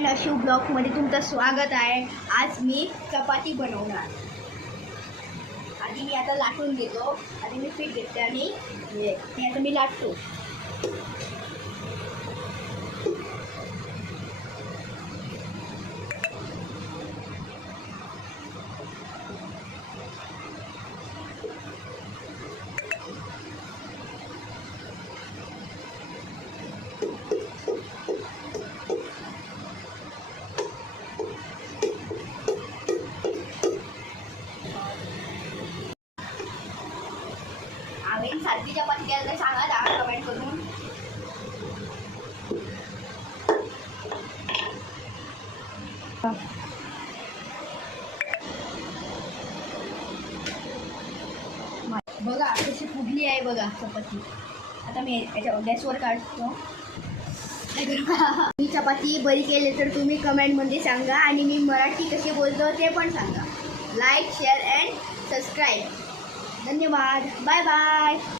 And Ashu ब्लॉगमध्ये तुमचं स्वागत आहे। आज मी चपाती बनवणार। आधी मी आता लाटून घेतो। आधी मी पीठ घेते आणि हे आता मी लाटतो। आम्ही सारखी चपाती केलं तर सांगा, दहा कमेंट करून। बघा कशी फुगली आहे बघा चपाती। आता मी याच्या गॅसवर काढतो। मी चपाती बरी केली तर तुम्ही कमेंटमध्ये सांगा आणि मी मराठी कशी बोलतो ते पण सांगा। Like share and subscribe. धन्यवाद। Bye bye.